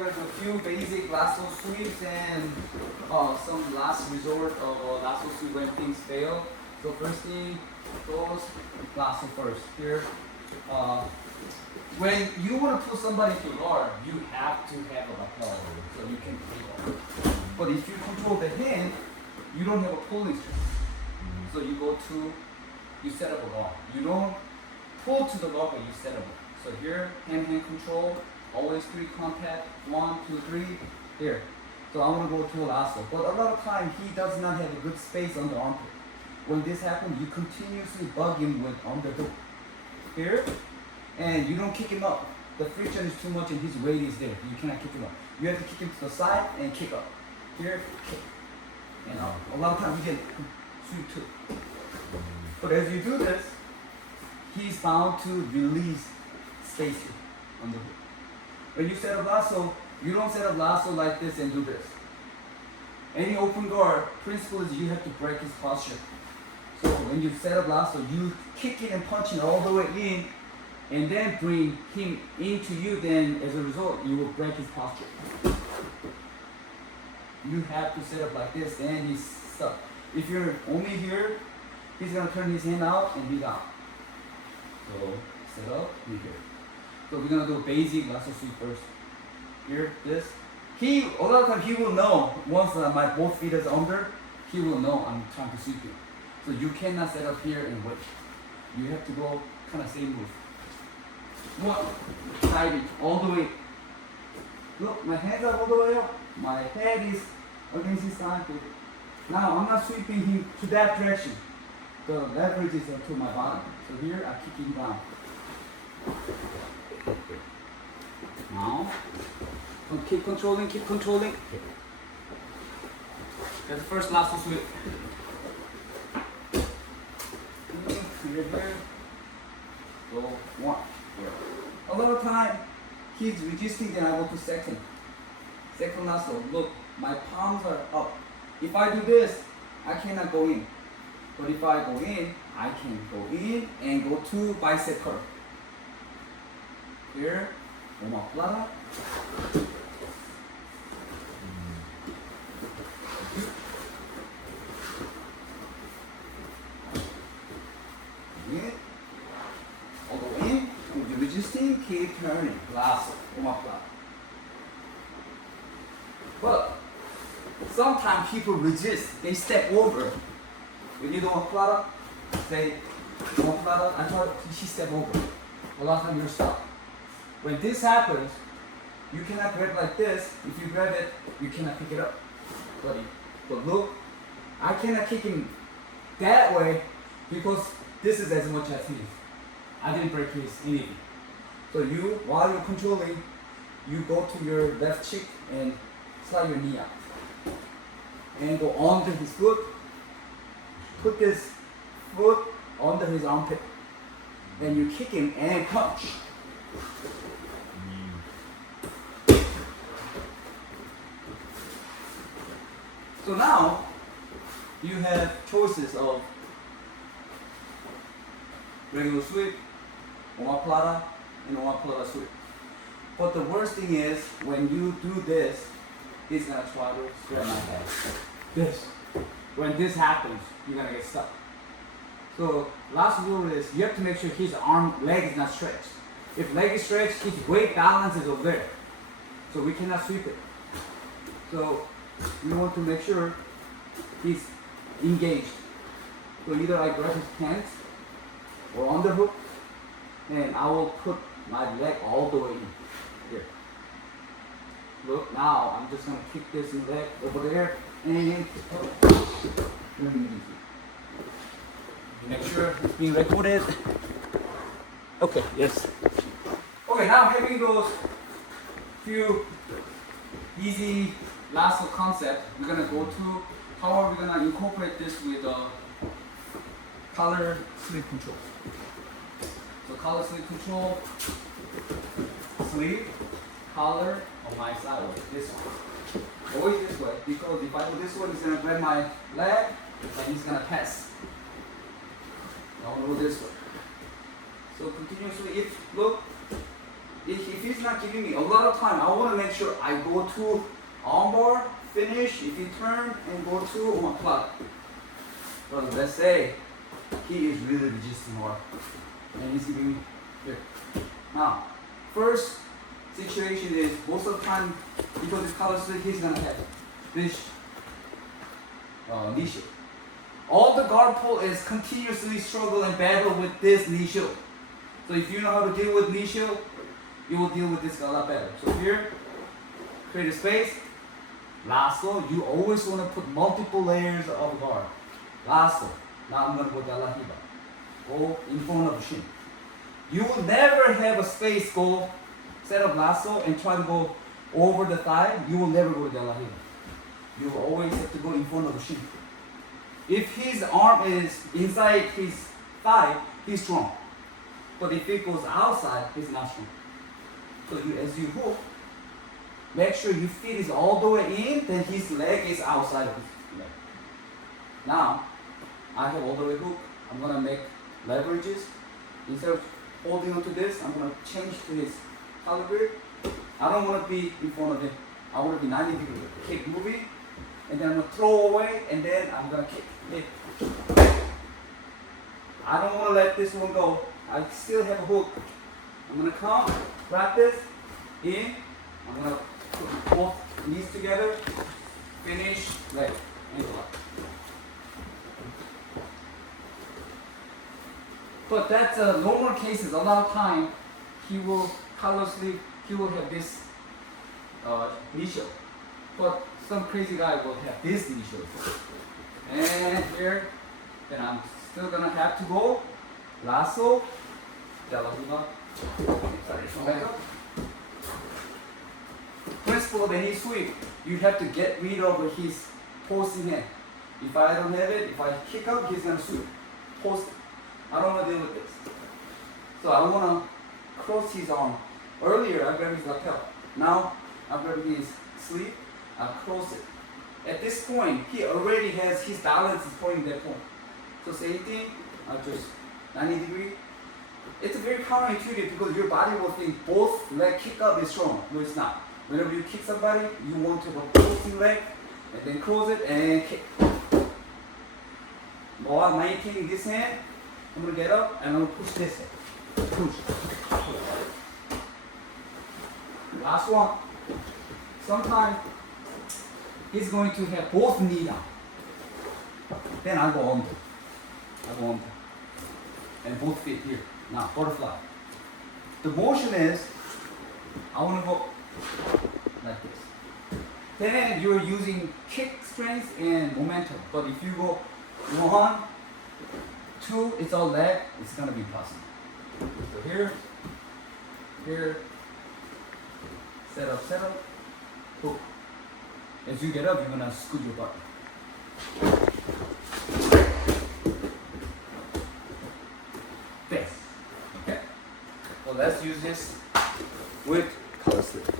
we're gonna do a few basic lasso sweeps and some last resort of lasso sweep when things fail. So first thing goes lasso first. Here, when you want to put somebody to guard, you have to have a lapel so you can pull. But if you control the hand, you don't have a pulling strength. So you set up a guard. You don't pull to the guard, but you set up. So here, hand control, always 3 contact, 1, 2, 3, here. So I want to go to a lasso. But a lot of time, he does not have a good space on the armpit. When this happens, you continuously bug him with on the hook. Here, and you don't kick him up. The friction is too much and his weight is there. You cannot kick him up. You have to kick him to the side and kick up. Here, kick. And a lot of times you can sweep too. But as you do this, he's bound to release space here on the hook. When you set up lasso, you don't set up lasso like this and do this. Any open guard, principle is you have to break his posture. So when you set up lasso, you kick it and punch it all the way in, and then bring him into you, then as a result, you will break his posture. You have to set up like this, then he's stuck. If you're only here, he's gonna turn his hand out and be down. So set up, be here. So we're gonna do a basic lasso sweep first. Here, this. A lot of times he will know, once my both feet is under, he will know I'm trying to sweep him. So you cannot set up here and wait. You have to go kind of same move. 1, sliding all the way. Look, my hands are all the way up. My head is against his ankle. Now I'm not sweeping him to that direction. The leverage is to my bottom. So here I kick him down. Now, keep controlling, keep controlling. That's the first lasso sweep. Here. So 1. A lot of time, he's resisting, then I go to second. Second lasso. Look, my palms are up. If I do this, I cannot go in. But if I go in, I can go in and go to bicep curl. Here, omoplata. All the way in, if you're resisting, keep turning. Lasso, omoplata. But sometimes people resist, they step over. When you do omoplata, say omoplata, I thought she stepped over. A lot of times you're stuck. When this happens, you cannot grab like this. If you grab it, you cannot pick it up. But look, I cannot kick him that way because this is as much as he is. I didn't break his anything. So you, while you're controlling, you go to your left cheek and slide your knee out. And go under his foot. Put this foot under his armpit. Then you kick him and punch. So now, you have choices of regular sweep, omoplata, and omoplata sweep. But the worst thing is, when you do this, he's gonna try to grab my head. This. When this happens, you're gonna get stuck. So last rule is you have to make sure his leg is not stretched. If leg is stretched, his weight balance is over there. So we cannot sweep it. So we want to make sure he's engaged. So either I grab his pants or underhook, and I will put my leg all the way in. Here. Look, now I'm just gonna kick this leg over there and make sure it's being recorded. Okay, yes. Okay, now having those few easy lasso concept, we're gonna go to how are we gonna incorporate this with collar sleeve control. So collar sleeve control, sleeve, collar on my side, this one. Always this way, because if I do this one, he's gonna grab my leg and he's gonna pass. I'll go this way. So continuously, look, if he's not giving me a lot of time, I want to make sure I go to armbar, finish, if he turn, and go to on my clock. But let's say he is really resisting hard, and he's giving me here. Now, first situation is most of the time because it's color split, he's gonna have this knee shield. All the guard pull is continuously struggle and battle with this knee shield. So if you know how to deal with knee shield, you will deal with this a lot better. So here, create a space. Lasso, you always want to put multiple layers of guard. Lasso. Now I'm going to go to La Hiba. Go in front of the shin. You will never have a space go set up lasso and try to go over the thigh. You will never go to the La Hiba. You will always have to go in front of the shin. If his arm is inside his thigh, he's strong. But if it goes outside, he's not strong. So as you hook, make sure your feet is all the way in, then his leg is outside of his leg. Now, I have all the way hook. I'm gonna make leverages. Instead of holding onto this, I'm gonna change to his collar grip. I don't wanna be in front of him. I wanna be 90 degree. Kick moving, and then I'm gonna throw away, and then I'm gonna kick. I don't wanna let this one go. I still have a hook. I'm gonna come, grab this, in. I'm gonna put both knees together, finish, leg, and go up. But that's normal cases. A lot of time, he will collar sleeve, he will have this knee shield. But some crazy guy will have this knee shield. And here, then I'm still gonna have to go lasso, principle of any sweep, you have to get rid of his posting hand. If I don't have it, if I kick up, he's gonna sweep. Post it. I don't want to deal with this. So I want to cross his arm. Earlier, I grabbed his lapel. Now, I'm grabbing his sleeve. I cross it. At this point, he already has his balance is pointing that point. So same thing, I just 90 degree. It's very counterintuitive because your body will think both leg kick up is strong. No, it's not. Whenever you kick somebody, you want to have a posting leg and then cross it and kick. While maintaining this hand, I'm gonna get up and I'm gonna push this hand. Push. Last one. Sometimes he's going to have both knee down. Then I go under. And both feet here. Now, butterfly. The motion is, I want to go like this. Then you're using kick strength and momentum. But if you go 1, 2, it's all leg, it's going to be impossible. So here, set up, hook. As you get up, you're going to scoot your butt. This. Okay? Well, let's use this with color slip.